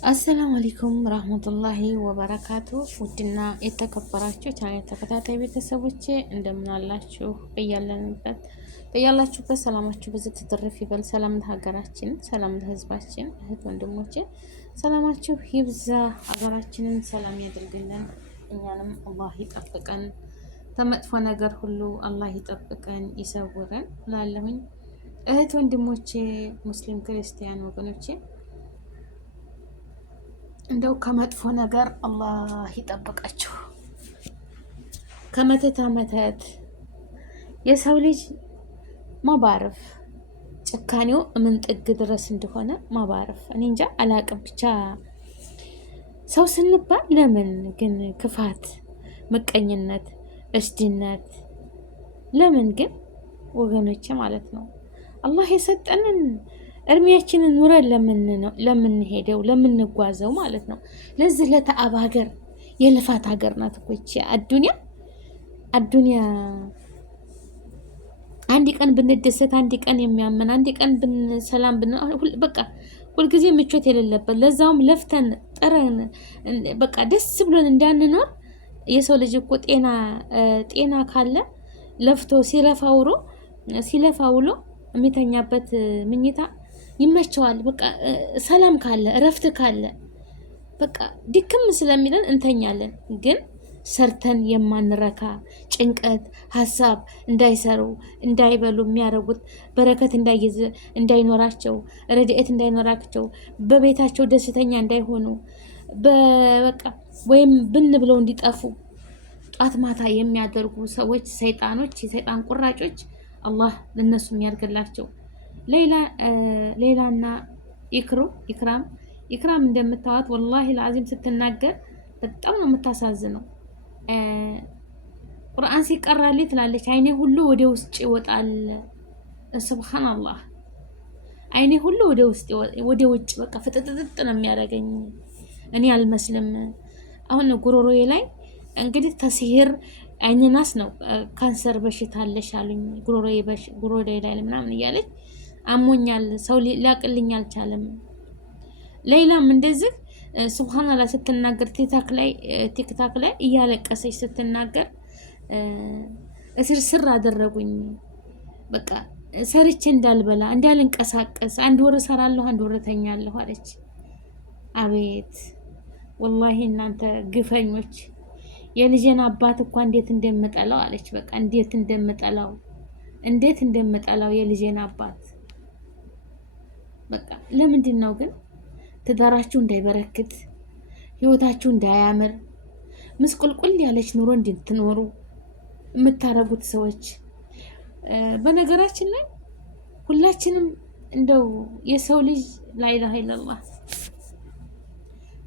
አሰላሙ አለይኩም ረህመቱላሂ ወበረካቱ። ውድና የተከበራችሁ ቻናል ተከታታይ ቤተሰቦቼ እንደምን አላችሁ? በያላችሁበት ሰላማችሁ ብዙ ትርፍ ይበል። ሰላም ለሀገራችን፣ ሰላም ለሕዝባችን። እህት ወንድሞቼ ሰላማችሁ ይብዛ። ሀገራችንን ሰላም ያድርግልን፣ እኛንም አላህ ይጠብቀን፣ ከመጥፎ ነገር ሁሉ አላህ ይጠብቀን ይሰውረን እላለሁኝ። እህት ወንድሞቼ፣ ሙስሊም ክርስቲያን ወገኖቼ እንደው ከመጥፎ ነገር አላህ ይጠብቃችሁ። ከመተት የሰው ልጅ ማባረፍ ጭካኔው ምን ጥግ ድረስ እንደሆነ ማባረፍ እኔ እንጃ አላቅም። ብቻ ሰው ስንባል ለምን ግን ክፋት፣ ምቀኝነት፣ እስድነት ለምን ግን ወገኖቼ ማለት ነው አላህ የሰጠንን እድሜያችንን ኑረን ለምንሄደው ለምንጓዘው ማለት ነው። ለዚህ ለተአብ ሀገር የልፋት ሀገር ናት እኮ ይቺ አዱንያ። አንድ ቀን ብንደሰት፣ አንድ ቀን የሚያመን፣ አንድ ቀን ሰላም በቃ ሁልጊዜ ምቾት የሌለበት ለዛውም ለፍተን ጥረን በቃ ደስ ብሎን እንዳንኖር። የሰው ልጅ እኮ ጤና ካለ ለፍቶ ሲለፋ ውሎ የሚተኛበት ምኝታ ይመቸዋል። በቃ ሰላም ካለ እረፍት ካለ በቃ ድክም ስለሚለን እንተኛለን። ግን ሰርተን የማንረካ ጭንቀት፣ ሀሳብ እንዳይሰሩ እንዳይበሉ የሚያደርጉት በረከት እንዳይኖራቸው፣ ረድኤት እንዳይኖራቸው፣ በቤታቸው ደስተኛ እንዳይሆኑ በቃ ወይም ብን ብለው እንዲጠፉ ጧት ማታ የሚያደርጉ ሰዎች ሰይጣኖች፣ የሰይጣን ቁራጮች አላህ ለነሱ የሚያርግላቸው። ሌላና ኢክራም እንደምታዋት ወላሂ ለአዚም ስትናገር በጣም ነው የምታሳዝነው። ቁርአን ሲቀራልኝ ትላለች አይኔ ሁሉ ወደ ውስጥ ይወጣል። ሱብሃንአላህ አይኔ ሁሉ ወደ ውጭ በቃ ፍጥጥጥ ነው የሚያደርገኝ። እኔ አልመስልም። አሁን ጉሮሮዬ ላይ እንግዲህ ተሲህር አይንናስ ነው ካንሰር በሽታ አለሽ አሉኝ። ጉሮሮዬ ላይ ምናምን እያለች አሞኛል፣ ሰው ሊያቅልኝ አልቻለም። ሌላም እንደዚህ ሱብሃንአላህ ስትናገር ቲክታክ ላይ እያለቀሰች ስትናገር እስርስር አደረጉኝ። በቃ ሰርቼ እንዳልበላ እንዳልንቀሳቀስ፣ አንድ ወር እሰራለሁ አንድ ወር እተኛለሁ አለች። አቤት ወላሂ እናንተ ግፈኞች! የልጄን አባት እኮ እንዴት እንደምጠላው አለች። በቃ እንዴት እንደምጠላው የልጄን አባት። በቃ ለምንድን ነው ግን ትዳራችሁ እንዳይበረክት፣ ህይወታችሁ እንዳያምር፣ ምስቁልቁል ያለች ኑሮ እንድትኖሩ የምታረጉት ሰዎች? በነገራችን ላይ ሁላችንም እንደው የሰው ልጅ ላኢላሃ ኢለላህ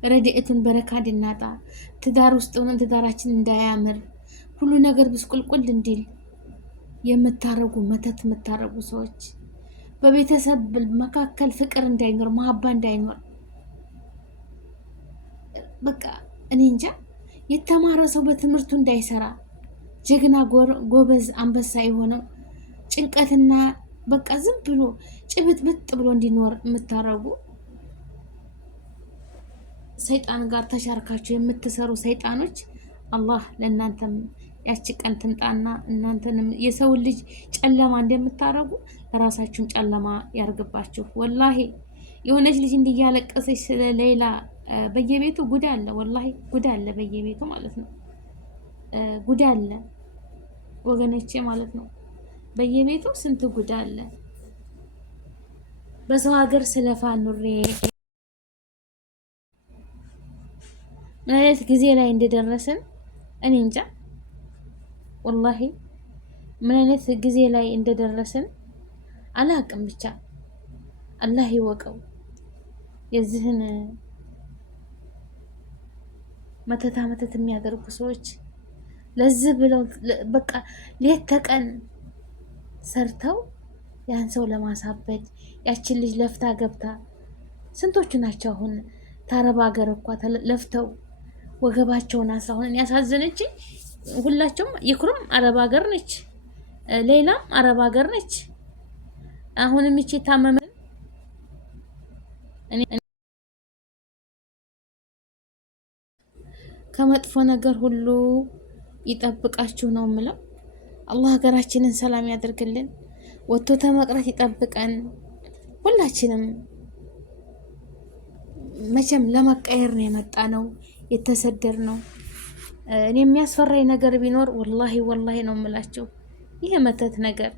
ረድኤቱን በረካ እንድናጣ፣ ትዳር ውስጥ ሆነን ትዳራችን እንዳያምር፣ ሁሉ ነገር ብስቁልቁል እንዲል የምታረጉ ሰዎች፣ በቤተሰብ መካከል ፍቅር እንዳይኖር፣ መሀባ እንዳይኖር፣ በቃ እኔ እንጃ። የተማረ ሰው በትምህርቱ እንዳይሰራ፣ ጀግና ጎበዝ አንበሳ የሆነው ጭንቀትና በቃ ዝም ብሎ ጭብጥብጥ ብሎ እንዲኖር የምታረጉ ሰይጣን ጋር ተሻርካችሁ የምትሰሩ ሰይጣኖች አላህ ለእናንተም ያቺ ቀን ትምጣና እናንተንም የሰው ልጅ ጨለማ እንደምታረጉ ለራሳችሁን ጨለማ ያርግባችሁ። ወላሂ የሆነች ልጅ እንዲያለቀሰች ስለ ሌላ በየቤቱ ጉድ አለ። ወላሂ ጉድ አለ በየቤቱ ማለት ነው። ጉድ አለ ወገኖቼ ማለት ነው። በየቤቱ ስንት ጉድ አለ። በሰው ሀገር ስለፋ ኑሬ ምን አይነት ጊዜ ላይ እንደደረስን እኔ እንጃ ወላሂ ምን አይነት ጊዜ ላይ እንደደረስን አላቅም። ብቻ አላህ ይወቀው። የዚህን መተት የሚያደርጉ ሰዎች ለዚህ ብለው በቃ ሌት ተቀን ሰርተው ያን ሰው ለማሳበድ ያችን ልጅ ለፍታ ገብታ ስንቶቹ ናቸው አሁን ታረባ ሀገር እኮ ለፍተው ወገባቸውን አስራውን ያሳዘነችኝ። ሁላቸውም ይክሩም አረብ ሀገር ነች፣ ሌላም አረብ ሀገር ነች። አሁንም እቺ ታመመ ከመጥፎ ነገር ሁሉ ይጠብቃችሁ ነው የምለው። አላህ ሀገራችንን ሰላም ያደርግልን፣ ወጥቶ ተመቅረት ይጠብቀን። ሁላችንም መቼም ለመቀየር ነው የመጣ ነው የተሰደር ነው። እኔ የሚያስፈራኝ ነገር ቢኖር ወላሂ ወላሂ ነው የምላቸው ይሄ መተት ነገር።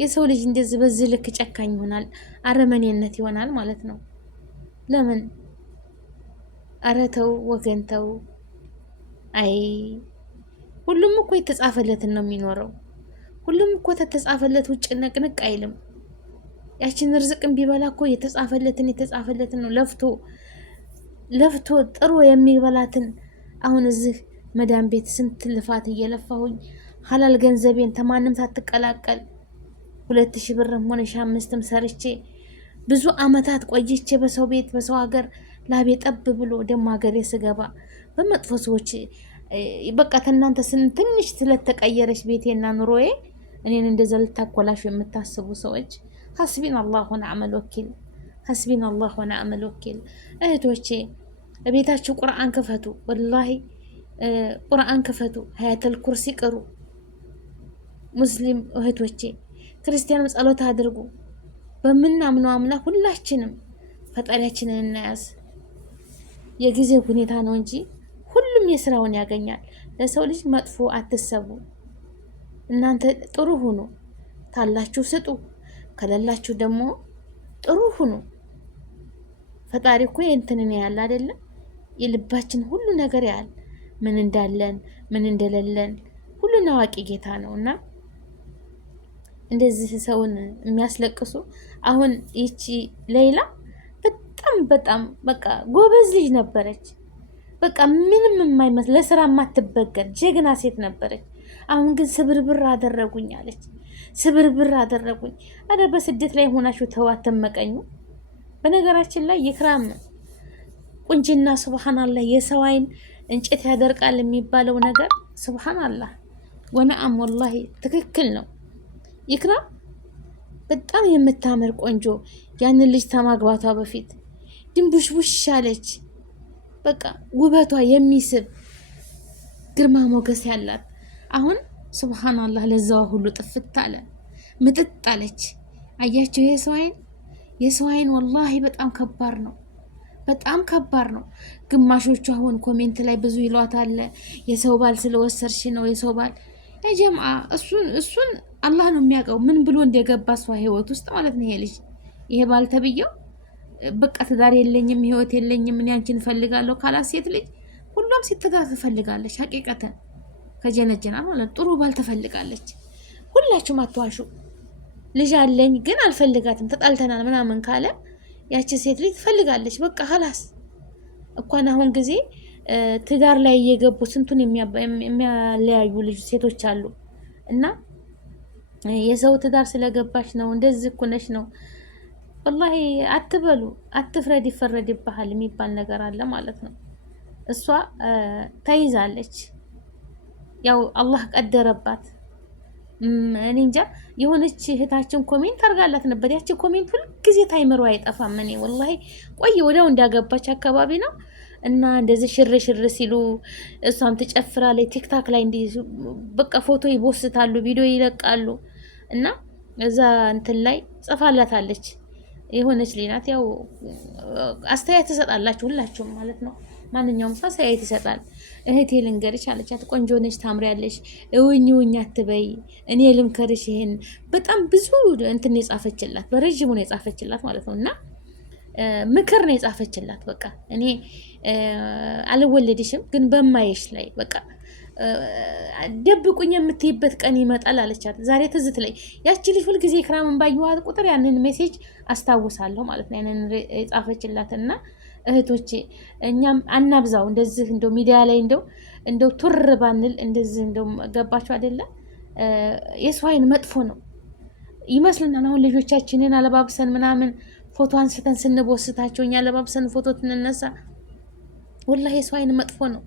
የሰው ልጅ እንደዚህ በዚህ ልክ ጨካኝ ይሆናል፣ አረመኔነት ይሆናል ማለት ነው። ለምን? ኧረ ተው ወገን ተው። አይ ሁሉም እኮ የተጻፈለትን ነው የሚኖረው። ሁሉም እኮ ተተጻፈለት ውጭ ነቅንቅ አይልም። ያችን ርዝቅን ቢበላ እኮ የተጻፈለትን ነው ለፍቶ ጥሩ የሚበላትን። አሁን እዚህ መዳን ቤት ስንት ልፋት እየለፋሁኝ ሀላል ገንዘቤን ተማንም ሳትቀላቀል 2000 ብርም ሆነ 5,000 ሰርቼ ብዙ አመታት ቆይቼ በሰው ቤት በሰው ሀገር ላቤ ጠብ ብሎ ደግሞ ሀገሬ ስገባ በመጥፎ ሰዎች በቃ ተናንተ ትንሽ ስለተቀየረች ቤቴና ኑሮዬ እኔን እንደዛ ልታኮላሹ የምታስቡ ሰዎች ሐስቢን አላህ ወነዕመል ወኪል፣ ሐስቢን አላህ ወነዕመል ወኪል። እህቶቼ ቤታችሁ ቁርአን ክፈቱ፣ ወላሂ ቁርአን ክፈቱ፣ ሀያተል ኩርሲ ቅሩ። ሙስሊም እህቶቼ ክርስቲያንም ጸሎት አድርጉ። በምናምነው አምላክ ሁላችንም ፈጣሪያችንን እናያዝ። የጊዜ ሁኔታ ነው እንጂ ሁሉም የስራውን ያገኛል። ለሰው ልጅ መጥፎ አትሰቡ። እናንተ ጥሩ ሁኑ፣ ካላችሁ ስጡ፣ ከሌላችሁ ደግሞ ጥሩ ሁኑ። ፈጣሪ እኮ የእንትንን ያህል አይደለም የልባችን ሁሉ ነገር ያህል ምን እንዳለን ምን እንደሌለን ሁሉን አዋቂ ጌታ ነውና እንደዚህ ሰውን የሚያስለቅሱ። አሁን ይቺ ሌላ በጣም በቃ ጎበዝ ልጅ ነበረች። በቃ ምንም የማይመስል ለስራ የማትበገር ጀግና ሴት ነበረች። አሁን ግን ስብርብር አደረጉኝ አለች። ስብርብር አደረጉኝ። አረ በስደት ላይ ሆናችሁ ተዋት ተመቀኙ። በነገራችን ላይ ይክራም ቁንጅና ሱብሃንአላህ የሰው አይን እንጨት ያደርቃል የሚባለው ነገር ሱብሃንአላህ ወነአም ወላሂ ትክክል ነው። ይክራም በጣም የምታምር ቆንጆ ያንን ልጅ ተማግባቷ በፊት ድንቡሽቡሽ አለች። በቃ ውበቷ የሚስብ ግርማ ሞገስ ያላት አሁን ሱብሃንአላህ ለዛዋ ሁሉ ጥፍት አለ፣ ምጥጥ አለች። አያችሁ የሰው አይን ወላሂ በጣም ከባድ ነው፣ በጣም ከባድ ነው። ግማሾቹ አሁን ኮሜንት ላይ ብዙ ይሏታል የሰው ባል ስለወሰርሽ ነው የሰው ባል። የጀምዓ እሱን አላህ ነው የሚያውቀው ምን ብሎ እንደገባ እሷ ህይወት ውስጥ ማለት ነው። ይሄ ልጅ ይሄ ባል ተብየው በቃ ትዳር የለኝም ህይወት የለኝም ምን አንቺን ፈልጋለሁ ካላት ሴት ልጅ ሁሉም ሴት ትዳር ትፈልጋለች። ሐቂቀተን ከጀነጀና ማለት ጥሩ ባል ትፈልጋለች። ሁላችሁም አትዋሹ። ልጅ አለኝ ግን አልፈልጋትም ተጣልተናል ምናምን ካለ ያቺ ሴት ልጅ ትፈልጋለች። በቃ ኸላስ እንኳን አሁን ጊዜ ትዳር ላይ እየገቡ ስንቱን የሚያለያዩ ልጅ ሴቶች አሉ። እና የሰው ትዳር ስለገባች ነው እንደዚህ እኮ ነሽ ነው ወላሂ አትበሉ። አትፍረድ ይፈረድብሃል የሚባል ነገር አለ ማለት ነው። እሷ ተይዛለች፣ ያው አላህ ቀደረባት። እኔ እንጃ የሆነች እህታችን ኮሜንት አርጋላት ነበር። ያቺ ኮሜንት ሁልጊዜ ታይምሮ አይጠፋም። እኔ ወላሂ ቆይ ወዲያው እንዳገባች አካባቢ ነው እና እንደዚህ ሽር ሲሉ እሷም ትጨፍራለች። ቲክታክ ላይ እንዲህ በቃ ፎቶ ይቦስታሉ፣ ቪዲዮ ይለቃሉ። እና እዛ እንትን ላይ ጽፋላታለች የሆነች ልናት። ያው አስተያየት ትሰጣላችሁ ሁላችሁም ማለት ነው። ማንኛውም ሰው አስተያየት ይሰጣል። እህቴ ልንገርሽ አለቻት፣ ቆንጆ ነሽ፣ ታምሪያለሽ፣ እውኝ አትበይ፣ እኔ ልምከርሽ። ይሄን በጣም ብዙ እንትን የጻፈችላት በረጅሙ ነው የጻፈችላት ማለት ነው። እና ምክር ነው የጻፈችላት። በቃ እኔ አልወለድሽም ግን በማየሽ ላይ በቃ ደብቁኝ የምትይበት ቀን ይመጣል አለቻት። ዛሬ ትዝት ላይ ያቺ ልጅ ሁልጊዜ ክራምን ባየኋት ቁጥር ያንን ሜሴጅ አስታውሳለሁ ማለት ነው። ያንን የጻፈችላትና እህቶቼ እኛም አናብዛው እንደዚህ እንደው ሚዲያ ላይ እንደው ቱር ባንል እንደዚህ እንደው ገባችሁ አይደለ? የሰው አይን መጥፎ ነው ይመስልናል። አሁን ልጆቻችንን አለባብሰን ምናምን ፎቶ አንስተን ስንቦስታቸው እኛ አለባብሰን ፎቶ ትንነሳ። ወላሂ የሰው አይን መጥፎ ነው፣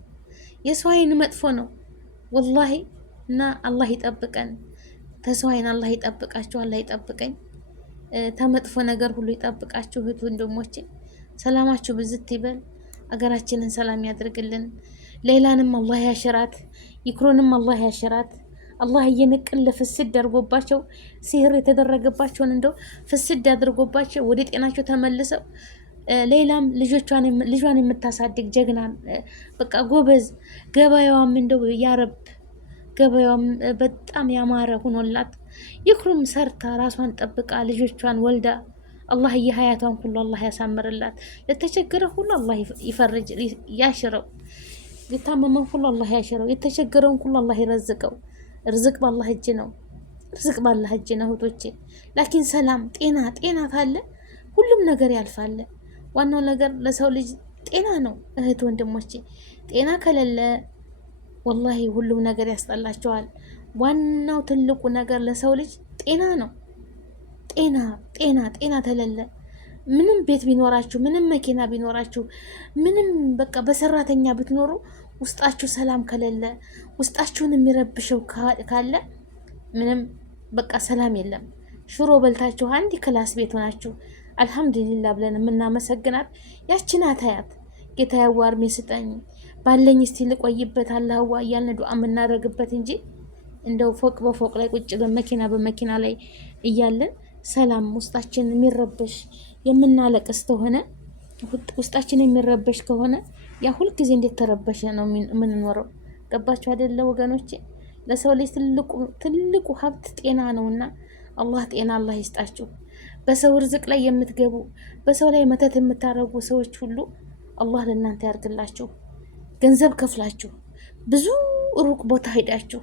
የሰው አይን መጥፎ ነው ወላሂ። እና አላህ ይጠብቀን፣ ተሰው አይን አላህ ይጠብቃችሁ፣ አላህ ይጠብቀኝ፣ ተመጥፎ ነገር ሁሉ ይጠብቃችሁ እህት ወንድሞቼ። ሰላማችሁ ብዝት ይበል። አገራችንን ሰላም ያድርግልን። ሌላንም አላህ ያሽራት፣ ይክሩንም አላህ ያሽራት። አላህ እየነቀለ ፍስድ አድርጎባቸው ሲህር የተደረገባቸውን እንደው ፍስድ አድርጎባቸው ወደ ጤናቸው ተመልሰው ሌላም ልጇን የምታሳድግ ጀግና በቃ ጎበዝ ገበያዋም እንደው ያረብ ገበያዋም በጣም ያማረ ሆኖላት ይክሩም ሰርታ ራሷን ጠብቃ ልጆቿን ወልዳ አላህ የሀያቷን ሁሉ አላህ ያሳምርላት። ለተቸገረ ሁሉ አላህ ይፈርጅ ያሽረው። የታመመን ሁሉ አላህ ያሽረው። የተቸገረውን ሁሉ አላህ ይረዝቀው። ርዝቅ ባላህ እጅ ነው። ርዝቅ ባላህ እጅ ነው እህቶቼ። ላኪን ሰላም ጤና ካለ ሁሉም ነገር ያልፋል። ዋናው ነገር ለሰው ልጅ ጤና ነው እህት ወንድሞቼ። ጤና ከሌለ ወላሂ ሁሉም ነገር ያስጠላቸዋል። ዋናው ትልቁ ነገር ለሰው ልጅ ጤና ነው። ጤና ተለለ ምንም ቤት ቢኖራችሁ፣ ምንም መኪና ቢኖራችሁ፣ ምንም በቃ በሰራተኛ ብትኖሩ ውስጣችሁ ሰላም ከሌለ ውስጣችሁን የሚረብሸው ካለ ምንም በቃ ሰላም የለም። ሽሮ በልታችሁ አንድ ክላስ ቤት ሆናችሁ አልሐምዱሊላህ ብለን የምናመሰግናት ያችን አታያት ጌታ ያዋርሜ ስጠኝ ባለኝ እስቲ ልቆይበት አላህዋ እያልን ዱዓ የምናደርግበት እንጂ እንደው ፎቅ በፎቅ ላይ ቁጭ በመኪና ላይ እያለን ሰላም ውስጣችን የሚረበሽ የምናለቅስ ከሆነ ውስጣችን የሚረበሽ ከሆነ ያ ሁልጊዜ እንዴት ተረበሸ ነው የምንኖረው። ገባችሁ አይደለ ወገኖቼ? ለሰው ልጅ ትልቁ ሀብት ጤና ነውና አላህ ይስጣችሁ። በሰው ርዝቅ ላይ የምትገቡ በሰው ላይ መተት የምታረጉ ሰዎች ሁሉ አላህ ለእናንተ ያርግላችሁ። ገንዘብ ከፍላችሁ ብዙ ሩቅ ቦታ ሄዳችሁ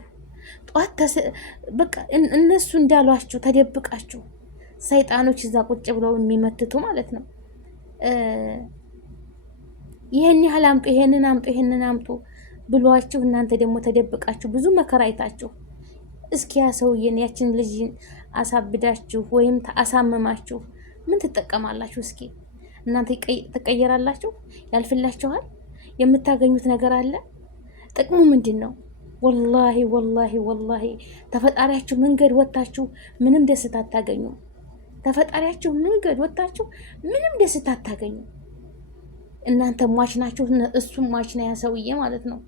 ጧት በቃ እነሱ እንዳሏችሁ ተደብቃችሁ ሰይጣኖች እዛ ቁጭ ብለው የሚመትቱ ማለት ነው። ይሄን ያህል አምጡ፣ ይሄንን አምጡ ብሏችሁ እናንተ ደግሞ ተደብቃችሁ ብዙ መከራ አይታችሁ እስኪ ያ ሰውዬን ያችን ልጅ አሳብዳችሁ ወይም አሳምማችሁ ምን ትጠቀማላችሁ? እስኪ እናንተ ትቀየራላችሁ? ያልፍላችኋል? የምታገኙት ነገር አለ? ጥቅሙ ምንድን ነው? ወላሂ ተፈጣሪያችሁ መንገድ ወጣችሁ ምንም ደስታ አታገኙ። ተፈጣሪያችሁ መንገድ ወጣችሁ ምንም ደስታ አታገኙ። እናንተ ሟች ናችሁ፣ እሱም ሟች ነው ያ ሰውዬ ማለት ነው።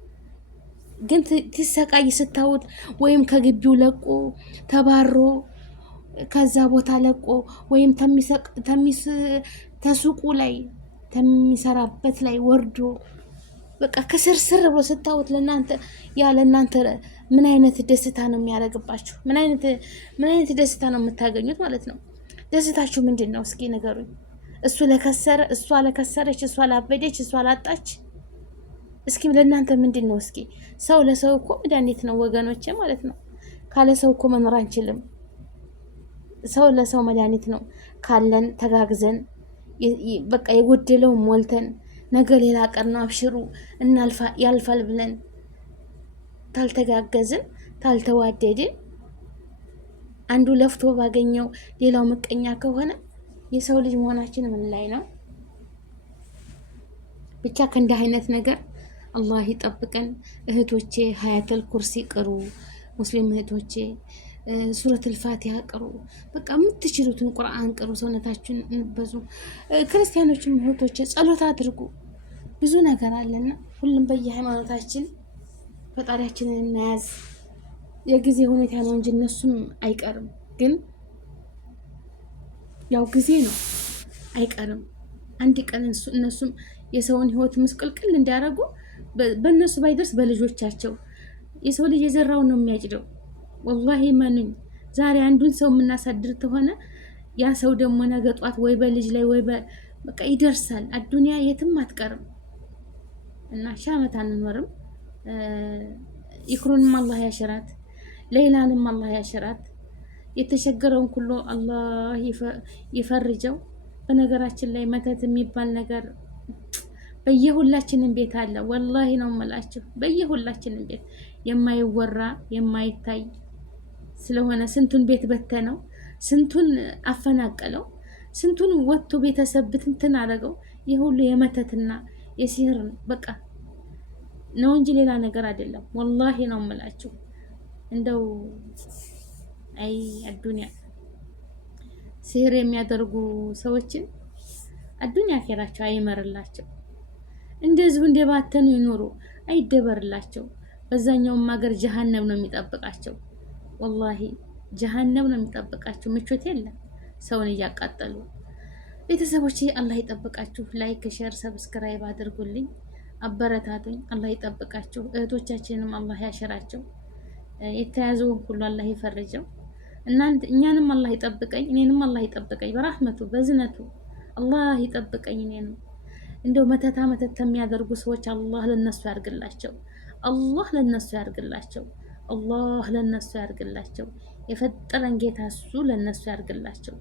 ግን ትሰቃይ ስታዩት ወይም ከግቢው ለቆ ተባሮ ከዛ ቦታ ለቆ ወይም ተሱቁ ላይ ተሚሰራበት ላይ ወርዶ በቃ ከስርስር ብሎ ስታዩት ለእናንተ ምን አይነት ደስታ ነው የሚያደርግባችሁ? ምን አይነት ደስታ ነው የምታገኙት ማለት ነው? ደስታችሁ ምንድን ነው? እስኪ ንገሩኝ። እሱ ለከሰረ፣ እሷ ለከሰረች፣ እሷ ላበደች፣ እሷ ላጣች፣ እስኪ ለእናንተ ምንድን ነው? እስኪ ሰው ለሰው እኮ መድኃኒት ነው ወገኖቼ ማለት ነው። ካለ ሰው እኮ መኖር አንችልም። ሰው ለሰው መድኃኒት ነው። ካለን ተጋግዘን በቃ የጎደለው ሞልተን ነገ ሌላ ቀን ነው አብሽሩ ያልፋል ብለን ታልተጋገዝን ታልተዋደድን አንዱ ለፍቶ ባገኘው ሌላው ምቀኛ ከሆነ የሰው ልጅ መሆናችን ምን ላይ ነው? ብቻ ከእንዲህ አይነት ነገር አላህ ይጠብቀን እህቶቼ። ሀያተል ኩርሲ ቅሩ፣ ሙስሊም እህቶቼ ሱረቱል ፋቲሃ ቅሩ። በቃ የምትችሉትን ቁርአን ቅሩ፣ ሰውነታችሁን በዙ። ክርስቲያኖችም እህቶቼ ጸሎት አድርጉ። ብዙ ነገር አለና ሁሉም በየሃይማኖታችን ፈጣሪያችንን እናያዝ። የጊዜ ሁኔታ ነው እንጂ እነሱም አይቀርም። ግን ያው ጊዜ ነው አይቀርም። አንድ ቀን እነሱም የሰውን ህይወት ምስቅልቅል እንዲያደርጉ በእነሱ ባይደርስ በልጆቻቸው የሰው ልጅ የዘራውን ነው የሚያጭደው። ወላሂ ማንኝ ዛሬ አንዱን ሰው የምናሳድር ተሆነ ያ ሰው ደግሞ ነገ ጧት ወይ በልጅ ላይ ወይ በቃ ይደርሳል። አዱንያ የትም አትቀርም እና ሺህ ዓመት አንኖርም። ይክሩንም አላህ ያሽራት፣ ሌላንም አላህ ያሽራት። የተቸገረውን ሁሉ አላህ ይፈርጀው። በነገራችን ላይ መተት የሚባል ነገር በየሁላችንም ቤት አለ። ወላሂ ነው የምላችሁ፣ በየሁላችንም ቤት የማይወራ የማይታይ ስለሆነ ስንቱን ቤት በተነው፣ ስንቱን አፈናቀለው፣ ስንቱን ወጥቶ ቤተሰብ ብትንትን አደረገው። ይህ ሁሉ የመተትና የሲህር በቃ ነው እንጂ ሌላ ነገር አይደለም። ወላሂ ነው የምላችሁ። እንደው አይ አዱንያ ሲህር የሚያደርጉ ሰዎችን አዱንያ አኼራቸው አይመርላቸው። እንደዚሁ እንደባተኑ ይኖሩ። አይደበርላቸው። በዛኛውም ሀገር ጀሃነም ነው የሚጠብቃቸው። ወላሂ ጀሃነም ነው የሚጠብቃቸው። ምቾት የለም ሰውን እያቃጠሉ። ቤተሰቦቼ አላህ ይጠብቃችሁ። ላይክ፣ ሼር፣ ሰብስክራይብ አድርጉልኝ፣ አበረታቱኝ። አላህ ይጠብቃችሁ። እህቶቻችንም አላህ ያሸራቸው። የተያዘውን ሁሉ አላህ ይፈርጀው። እናንተ እኛንም አላህ ይጠብቀኝ፣ እኔንም አላህ ይጠብቀኝ በራህመቱ በዝነቱ አላህ ይጠብቀኝ እኔንም። እንደው መተታ መተት የሚያደርጉ ሰዎች አላህ ለነሱ ያርግላቸው። አላህ ለነሱ ያርግላቸው። አላህ ለነሱ ያርግላቸው። የፈጠረን ጌታ እሱ ለነሱ ያርግላቸው።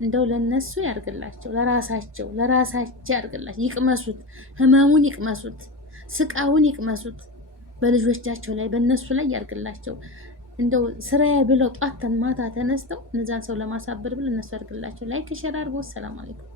እንደው ለነሱ ያርግላቸው። ለራሳቸው ያርግላቸው። ይቅመሱት፣ ህመሙን ይቅመሱት፣ ስቃውን ይቅመሱት። በልጆቻቸው ላይ በእነሱ ላይ ያርግላቸው። እንደው ስራዬ ብለው ጧት ማታ ተነስተው እነዛን ሰው ለማሳበር ብለው እነሱ ያርግላቸው። ላይክ ሸር አድርጉ። ሰላም አለይኩም።